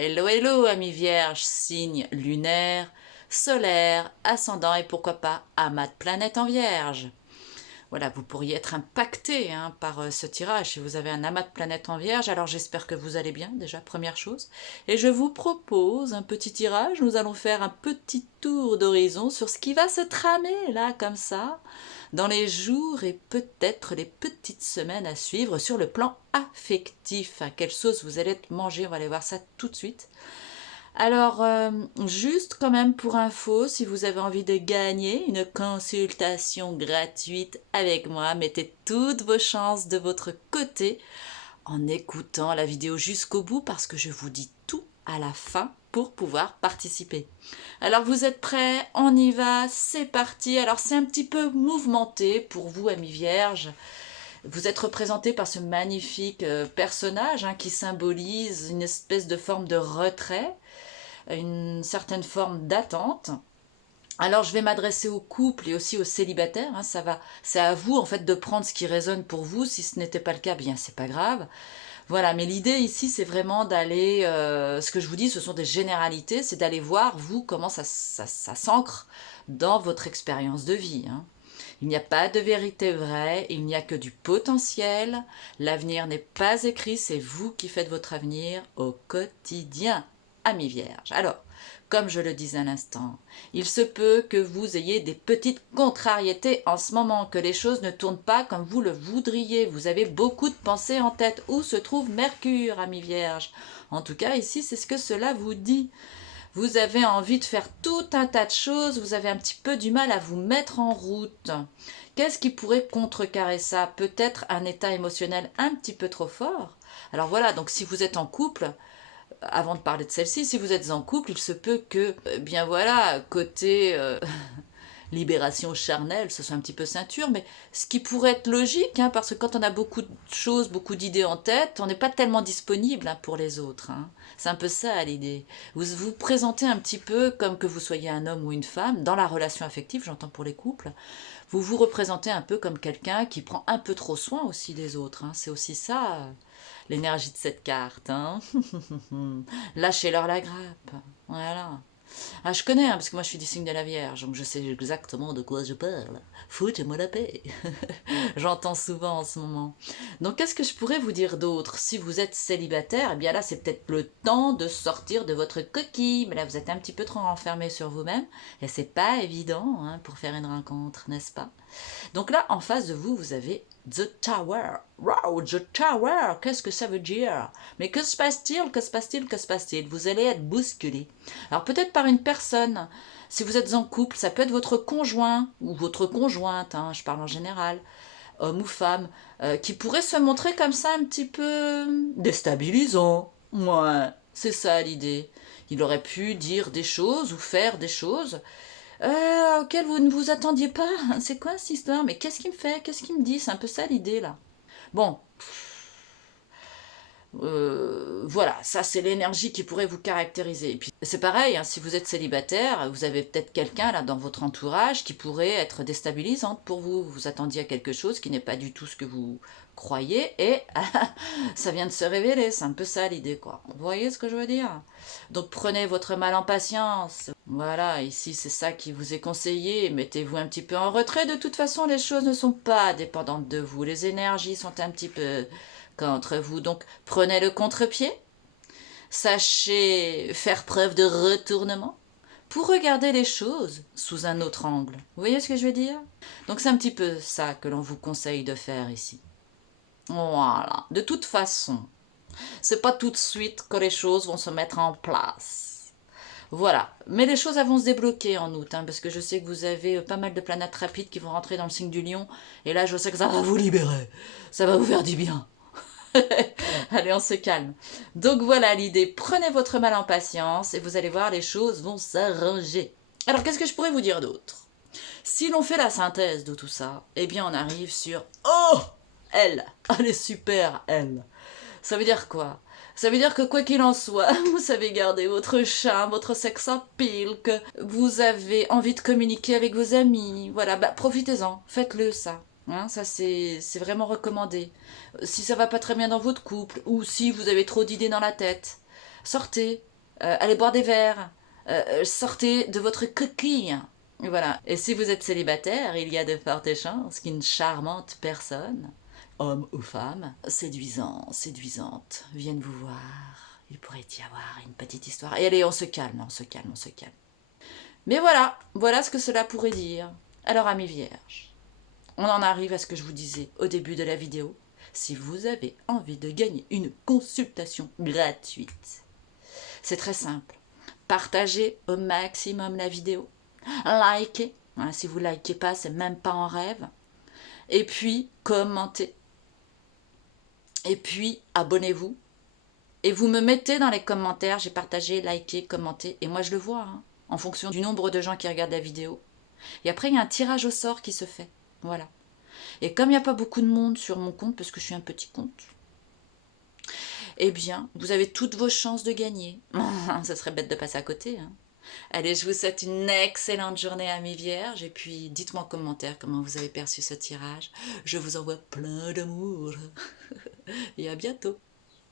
Hello, hello, amis vierges, signe lunaire, solaire, ascendant et pourquoi pas amas de planète en vierge. Voilà, vous pourriez être impacté par ce tirage si vous avez un amas de planètes en vierge. Alors j'espère que vous allez bien, déjà, première chose. Et je vous propose un petit tirage. Nous allons faire un petit tour d'horizon sur ce qui va se tramer, là, comme ça, dans les jours et peut-être les petites semaines à suivre sur le plan affectif. À quelle sauce vous allez être mangé, on va aller voir ça tout de suite. Alors, juste quand même pour info, si vous avez envie de gagner une consultation gratuite avec moi, mettez toutes vos chances de votre côté en écoutant la vidéo jusqu'au bout parce que je vous dis tout à la fin pour pouvoir participer. Alors vous êtes prêts? On y va, c'est parti. Alors c'est un petit peu mouvementé pour vous, amis vierges. Vous êtes représenté par ce magnifique personnage qui symbolise une espèce de forme de retrait, une certaine forme d'attente. Alors je vais m'adresser aux couples et aussi aux célibataires, c'est à vous en fait de prendre ce qui résonne pour vous. Si ce n'était pas le cas, bien c'est pas grave. Voilà, mais l'idée ici c'est vraiment d'aller, ce que je vous dis, ce sont des généralités, c'est d'aller voir vous comment ça s'ancre dans votre expérience de vie. Il n'y a pas de vérité vraie, il n'y a que du potentiel. L'avenir n'est pas écrit, c'est vous qui faites votre avenir au quotidien, amis vierges. Alors, comme je le disais à l'instant, il se peut que vous ayez des petites contrariétés en ce moment, que les choses ne tournent pas comme vous le voudriez. Vous avez beaucoup de pensées en tête. Où se trouve Mercure, amis vierges? En tout cas, ici, c'est ce que cela vous dit. Vous avez envie de faire tout un tas de choses, vous avez un petit peu du mal à vous mettre en route. Qu'est-ce qui pourrait contrecarrer ça? Peut-être un état émotionnel un petit peu trop fort. Alors voilà, donc si vous êtes en couple, avant de parler de celle-ci, si vous êtes en couple, il se peut que, bien voilà, côté libération charnelle, ce soit un petit peu ceinture, mais ce qui pourrait être logique, parce que quand on a beaucoup de choses, beaucoup d'idées en tête, on n'est pas tellement disponible pour les autres. C'est un peu ça l'idée. Vous vous présentez un petit peu comme que vous soyez un homme ou une femme, dans la relation affective, j'entends pour les couples, vous vous représentez un peu comme quelqu'un qui prend un peu trop soin aussi des autres. C'est aussi ça, l'énergie de cette carte. Lâchez-leur la grappe. Voilà. Ah, je connais, parce que moi je suis du signe de la Vierge, donc je sais exactement de quoi je parle. Foutez-moi la paix. J'entends souvent en ce moment. Donc qu'est-ce que je pourrais vous dire d'autre? Si vous êtes célibataire, eh bien là c'est peut-être le temps de sortir de votre coquille. Mais là vous êtes un petit peu trop enfermé sur vous-même. Et c'est pas évident pour faire une rencontre, n'est-ce pas? Donc là, en face de vous, vous avez The Tower. Wow, The Tower, qu'est-ce que ça veut dire? Mais que se passe-t-il? Que se passe-t-il? Que se passe-t-il? Vous allez être bousculé. Alors peut-être par une personne. Si vous êtes en couple, ça peut être votre conjoint ou votre conjointe, je parle en général, homme ou femme, qui pourrait se montrer comme ça un petit peu déstabilisant. Ouais, c'est ça l'idée. Il aurait pu dire des choses ou faire des choses auquel vous ne vous attendiez pas. C'est quoi cette histoire? Mais qu'est-ce qu'il me fait? Qu'est-ce qu'il me dit? C'est un peu ça l'idée là. Bon, voilà, ça c'est l'énergie qui pourrait vous caractériser. Et puis c'est pareil, si vous êtes célibataire, vous avez peut-être quelqu'un là dans votre entourage qui pourrait être déstabilisante pour vous. Vous attendiez à quelque chose qui n'est pas du tout ce que vous croyez et ça vient de se révéler. C'est un peu ça l'idée, quoi. Vous voyez ce que je veux dire? Donc prenez votre mal en patience. Voilà, ici c'est ça qui vous est conseillé. Mettez-vous un petit peu en retrait. De toute façon, les choses ne sont pas dépendantes de vous. Les énergies sont un petit peu contre vous. Donc prenez le contre-pied. Sachez faire preuve de retournement pour regarder les choses sous un autre angle. Vous voyez ce que je veux dire? Donc c'est un petit peu ça que l'on vous conseille de faire ici. Voilà. De toute façon, c'est pas tout de suite que les choses vont se mettre en place. Voilà. Mais les choses vont se débloquer en août, parce que je sais que vous avez pas mal de planètes rapides qui vont rentrer dans le signe du lion. Et là, je sais que ça va vous libérer. Ça va vous faire du bien. Allez, on se calme. Donc voilà l'idée. Prenez votre mal en patience et vous allez voir, les choses vont s'arranger. Alors, qu'est-ce que je pourrais vous dire d'autre? Si l'on fait la synthèse de tout ça, eh bien, on arrive sur... Oh, elle. Elle est super, elle. Ça veut dire quoi? Ça veut dire que quoi qu'il en soit, vous savez garder votre charme, votre sex appeal, que vous avez envie de communiquer avec vos amis. Voilà, profitez-en, faites-le ça. Ça, c'est vraiment recommandé. Si ça va pas très bien dans votre couple, ou si vous avez trop d'idées dans la tête, sortez, allez boire des verres, sortez de votre coquille. Voilà. Et si vous êtes célibataire, il y a de fortes chances qu'une charmante personne, homme ou femme, séduisante, vienne vous voir. Il pourrait y avoir une petite histoire. Et allez, on se calme, on se calme, on se calme. Mais voilà, voilà ce que cela pourrait dire. Alors, amis vierges, on en arrive à ce que je vous disais au début de la vidéo. Si vous avez envie de gagner une consultation gratuite, c'est très simple. Partagez au maximum la vidéo. Likez. Hein, si vous ne likez pas, c'est même pas en rêve. Et puis, commentez. Et puis, abonnez-vous. Et vous me mettez dans les commentaires, j'ai partagé, liké, commenté. Et moi, je le vois, hein, en fonction du nombre de gens qui regardent la vidéo. Et après, il y a un tirage au sort qui se fait. Voilà. Et comme il n'y a pas beaucoup de monde sur mon compte, parce que je suis un petit compte, eh bien, vous avez toutes vos chances de gagner. Ça serait bête de passer à côté. Hein. Allez, je vous souhaite une excellente journée, amis vierges. Et puis, dites-moi en commentaire comment vous avez perçu ce tirage. Je vous envoie plein d'amour. Et à bientôt.